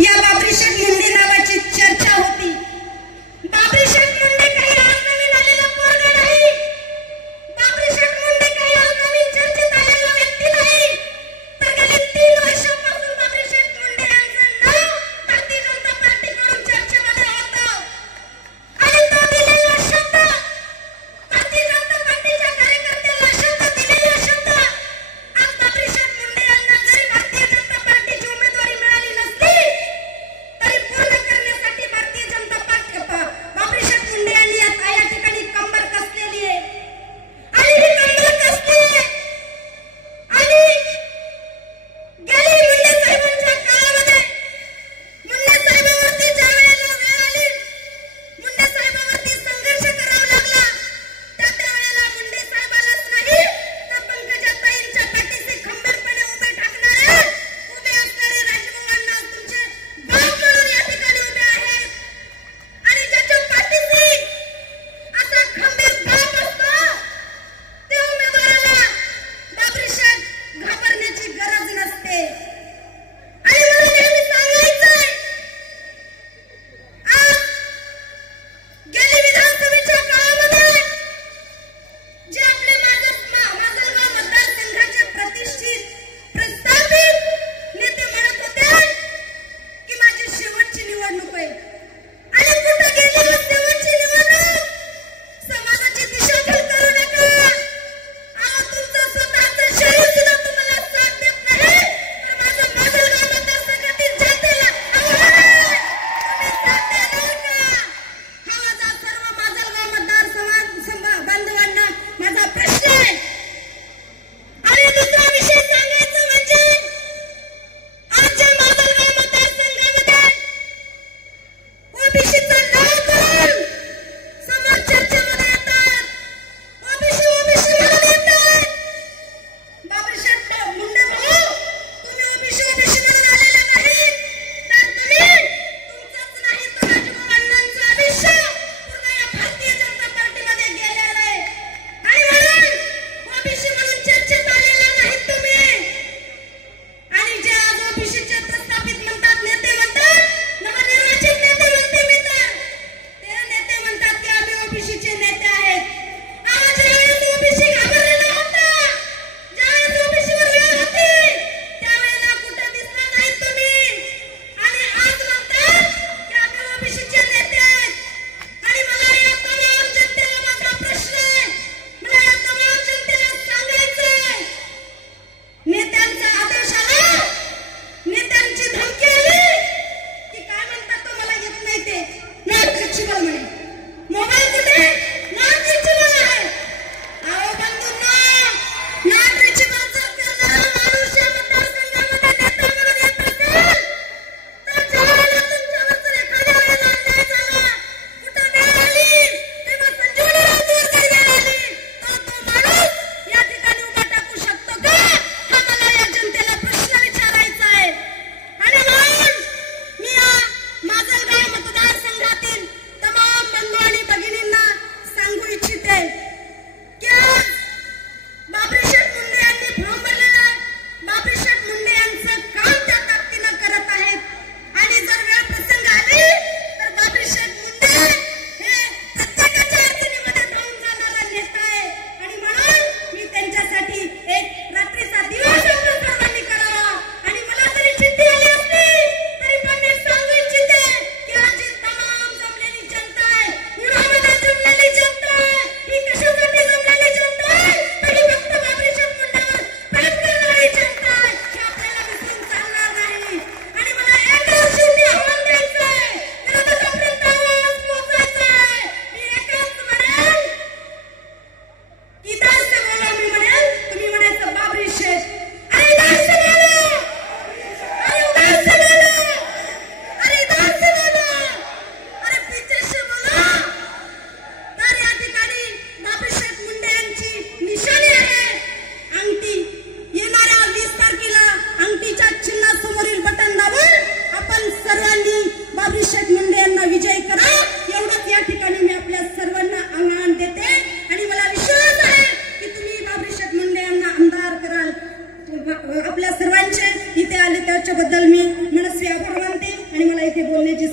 या बाबरी शेठ मुंडे नावाची चर्चा होती। बाबरी शेठ मुंडे काही आज नवीन आलेला पोरगा नाही, बाबरी शेठ मुंडे काही आज नवीन चर्चेत आलेला व्यक्ती नाही, तर गेली 3 वर्षांपासून बाबरी शेठ मुंडे यांचं नाव भारतीय जनता पार्टीकडून चर्चेमध्ये होतं आणि तो दिलेला शब्द, भारतीय जनता पार्टीच्या कार्यकर्त्यांना शब्द दिलेला शब्द आज बाबरी शेठ मुंडे यांना जरी भारतीय जनता पार्टीची उमेदवारी मिळाली नसली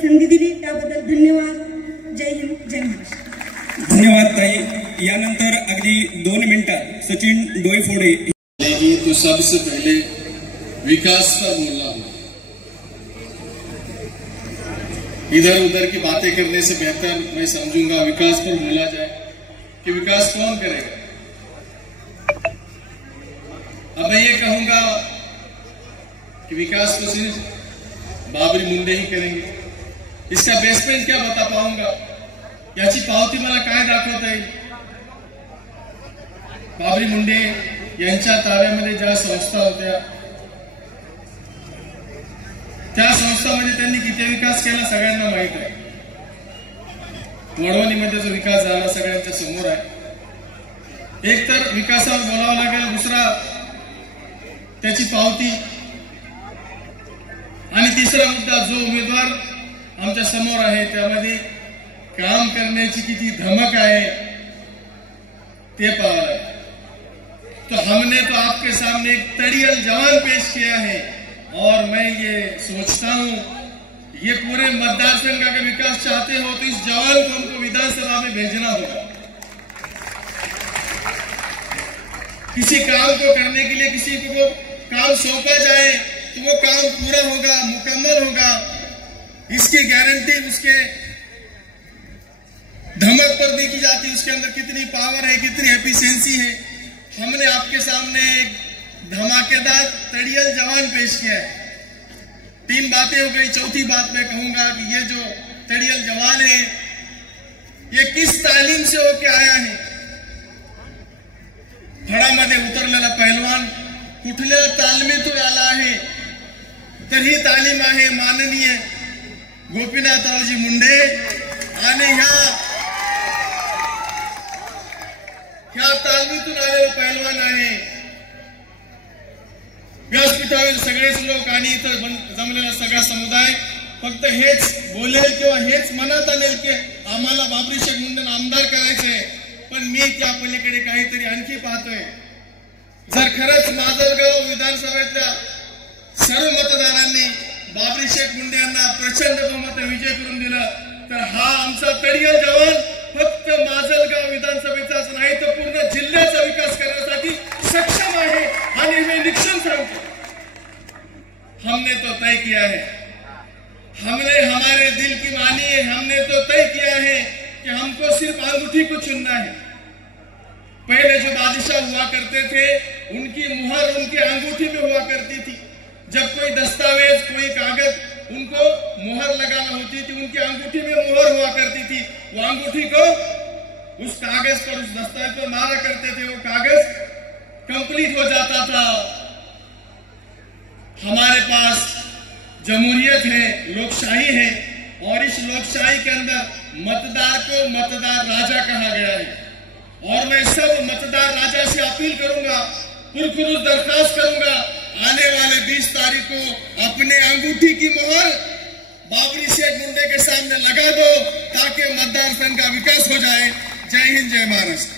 संधी दिली त्याबद्दल धन्यवाद. जय हिंद, जय महाराष्ट्र. धन्यवाद ताई. यानंतर अगदी 2 मिनिटात सचिन डोईफोडे. तो सबसे पहले विकास का बोलना हो. इधर उधर की बातें करने से बेहतर मैं समझूंगा विकास पर बोला जाए कि विकास कौन करेगा. अब मैं ये कहूंगा कि विकास तो सिर्फ बाबरी मुंडे ही करेंगे. इसका बेसमेंट क्या बता पाऊंगा. याची पावती मला काय दाखवता येईल. बाबरी मुंडे यांच्या ताब्यामध्ये ज्या संस्था होत्या त्या संस्थांमध्ये त्यांनी किती विकास केला सगळ्यांना माहित आहे. वडवणीमध्ये जो विकास झाला सगळ्यांच्या समोर आहे. एक तर विकासावर बोलावं लागेल, दुसरा त्याची पावती, आणि तिसरा मुद्दा जो उमेदवार आमच्या समोर आहे त्यामध्ये काम करण्याची किती धमक आहे ते पाहावं. तो हमने तो आपके सामने एक तड़ियल जवान पेश किया है और मैं ये सोचता हूं ये पूरे मतदार संघ का विकास चाहते हो तो इस जवान को हमको विधानसभा में भेजना होगा. किसी काम को करने के लिए किसी को काम सौंपा जाए तो वो काम पूरा होगा, मुकम्मल होगा, इसकी गारंटी उसके धमक पर देखी जाती है. उसके अंदर कितनी पावर है, कितनी एफिशिएंसी है. हमने आपके सामने एक धमाकेदार तड़ियल जवान पेश किया है. 3 बातें हो गई. चौथी बात मैं कहूंगा कि ये जो तड़ियल जवान है ये किस तालीम से होके आया है. फळामध्ये उतरलेला पहलवान कुठल्या तालमीतून आला आहे. तर ही तालीम आहे माननीय गोपीनाथरावजी मुंडे आणि ह्या तालमीतून आलेला पहलवान आहे. व्यासपीठावर सगळेच लोक आणि इथं जमलेला सगळा समुदाय फक्त हेच बोलेल किंवा हेच मनात आणेल की आम्हाला बाबरी शेठ मुंडेंना आमदार करायचंय. पण मी त्या पलीकडे काहीतरी आणखी पाहतोय. जर खरंच माजलगाव विधानसभेतल्या सर्व मतदारांनी बाबरी शेठ मुंडे यांना प्रचंड बहुमत विजय करून दिला तर हा आमचा तड़ियल जवान फक्त माजलगाव विधानसभेचाच नाही तर पूर्ण जिल्ह्याचा विकास करण्यासाठी सक्षम आहे. आणि मैं निश्चित सांगतो हमने तो तय किया है, हमने हमारे दिल की मानी है. हमने तो तय किया है कि हमको सिर्फ अंगूठी को चुनना है. पहले जो बादशाह हुआ करते थे उनकी मुहर उनकी अंगूठी में हुआ करती थी. जब कोई दस्तावेज कोई कागज उनको मुहर लगाना होती थी उनकी अंगूठी में मुहर हुआ करती थी. वो अंगूठी को उस कागज पर उस दस्तावेज पर मारा करते थे. वो कागज कंप्लीट हो जाता था. हमारे पास जमहूरियत है, लोकशाही है और इस लोकशाही के अंदर मतदार को मतदार राजा कहा गया है. और मैं सब मतदार राजा से अपील करूंगा, पुरखुरूस दरखास्त करूंगा आने वाले 20 तारीख को अपने अंगूठी की मोहर बाबरी शेठ मुंडे के सामने लगा दो ताकि मतदार संघ का विकास हो जाए. जय हिंद, जय महाराष्ट्र.